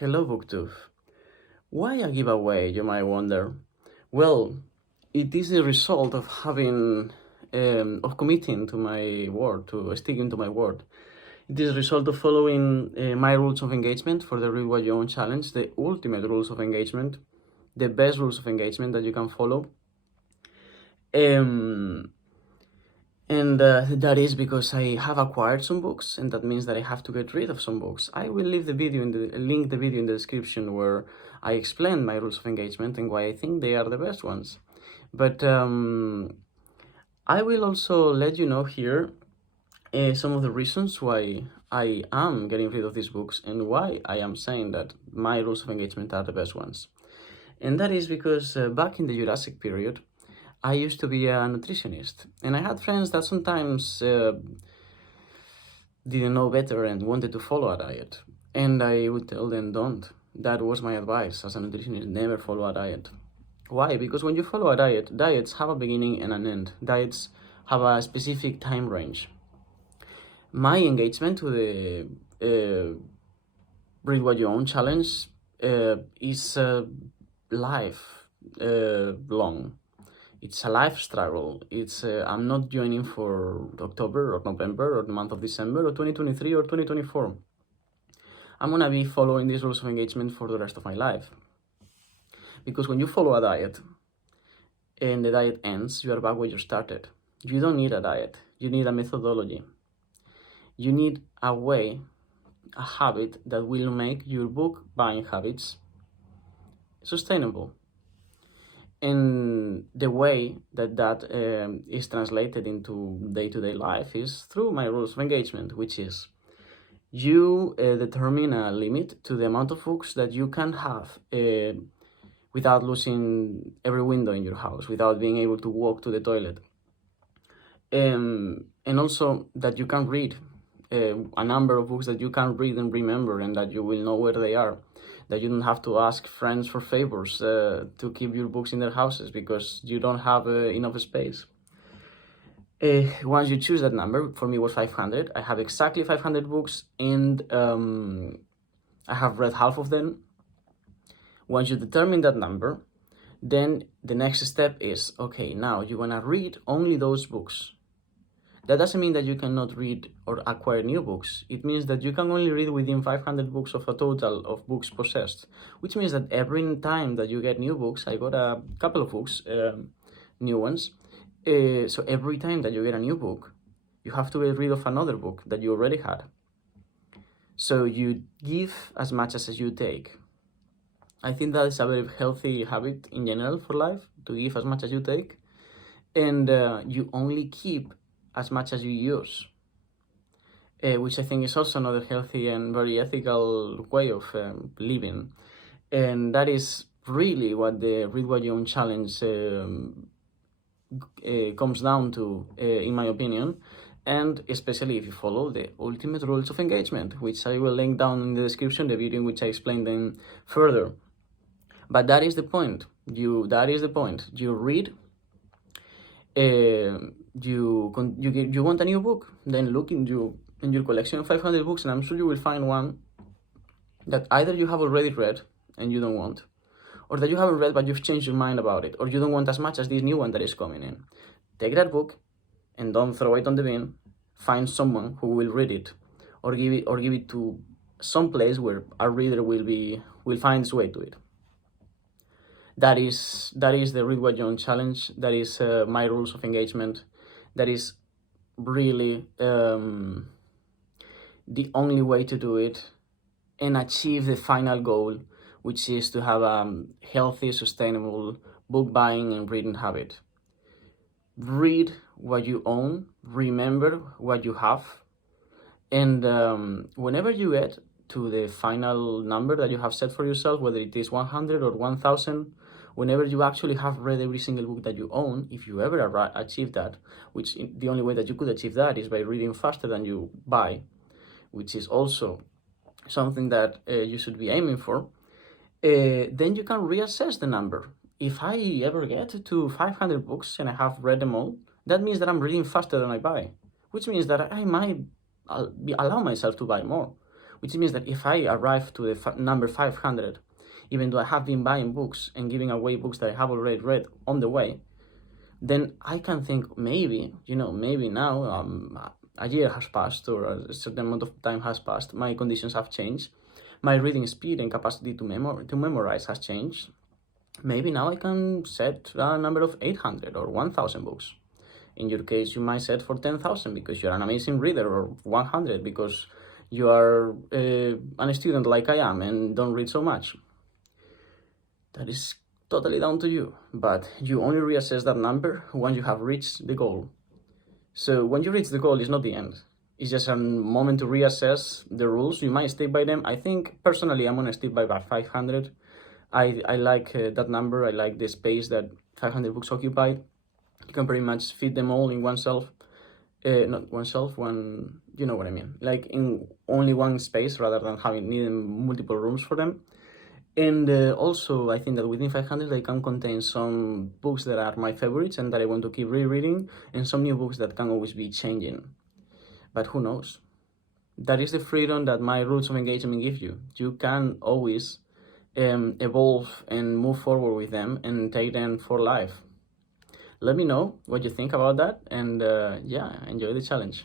Hello, Booktube. Why a giveaway, you might wonder? Well, it is the result of of committing to my word, to sticking to my word. It is a result of following my rules of engagement for the Read What You Own challenge, the ultimate rules of engagement, the best rules of engagement that you can follow. Um, and that is because I have acquired some books, and that means that I have to get rid of some books. I will leave the video link the video in the description where I explain my rules of engagement and why I think they are the best ones. But I will also let you know here some of the reasons why I am getting rid of these books and why I am saying that my rules of engagement are the best ones. And that is because back in the Jurassic period, I used to be a nutritionist, and I had friends that sometimes didn't know better and wanted to follow a diet. And I would tell them, don't. That was my advice as a nutritionist, never follow a diet. Why? Because when you follow a diet, diets have a beginning and an end. Diets have a specific time range. My engagement to the Read What You Own challenge is long. It's a life struggle. I'm not joining for October or November or the month of December or 2023 or 2024. I'm gonna be following these rules of engagement for the rest of my life. Because when you follow a diet and the diet ends, you are back where you started. You don't need a diet. You need a methodology. You need a way, a habit that will make your book buying habits sustainable. And the way that is translated into day-to-day life is through my rules of engagement, which is you determine a limit to the amount of books that you can have without losing every window in your house, without being able to walk to the toilet. And also that you can read a number of books that you can read and remember and that you will know where they are. That you don't have to ask friends for favors to keep your books in their houses because you don't have enough space. Once you choose that number, for me it was 500. I have exactly 500 books and I have read half of them. Once you determine that number, then the next step is, okay, now you want to read only those books. That doesn't mean that you cannot read or acquire new books. It means that you can only read within 500 books of a total of books possessed, which means that every time that you get new books, I got a couple of books, new ones. So every time that you get a new book, you have to get rid of another book that you already had. So you give as much as you take. I think that is a very healthy habit in general for life, to give as much as you take. And you only keep as much as you use, which I think is also another healthy and very ethical way of living. And that is really what the Read What You Own challenge comes down to, in my opinion, and especially if you follow the ultimate rules of engagement, which I will link down in the description, the video in which I explain them further. But that is the point. You read. You want a new book, then look in your collection of 500 books, and I'm sure you will find one that either you have already read and you don't want, or that you haven't read but you've changed your mind about it, or you don't want as much as this new one that is coming in. Take that book and don't throw it on the bin. Find someone who will read it, or give it to some place where a reader will find its way to it. That is the Read What You Own challenge. That is my rules of engagement. That is really the only way to do it and achieve the final goal, which is to have a healthy, sustainable book buying and reading habit. Read what you own, remember what you have, and whenever you get to the final number that you have set for yourself, whether it is 100 or 1000, whenever you actually have read every single book that you own, if you ever achieve that, which the only way that you could achieve that is by reading faster than you buy, which is also something that you should be aiming for, then you can reassess the number. If I ever get to 500 books and I have read them all, that means that I'm reading faster than I buy, which means that I might allow myself to buy more, which means that if I arrive to the number 500, even though I have been buying books and giving away books that I have already read on the way, then I can think maybe, maybe now a year has passed or a certain amount of time has passed, my conditions have changed, my reading speed and capacity to memorize has changed. Maybe now I can set a number of 800 or 1000 books. In your case, you might set for 10,000 because you're an amazing reader, or 100 because you are a student like I am and don't read so much. That is totally down to you, but you only reassess that number once you have reached the goal. So when you reach the goal, it's not the end. It's just a moment to reassess the rules. You might stick by them. I think personally I'm gonna stick by 500. I like that number. I like the space that 500 books occupy. You can pretty much fit them all in oneself. Not oneself, one, you know what I mean. Like in only one space rather than needing multiple rooms for them. And also, I think that within 500, I can contain some books that are my favorites and that I want to keep rereading, and some new books that can always be changing. But who knows? That is the freedom that my rules of engagement give you. You can always evolve and move forward with them and take them for life. Let me know what you think about that, and yeah, enjoy the challenge.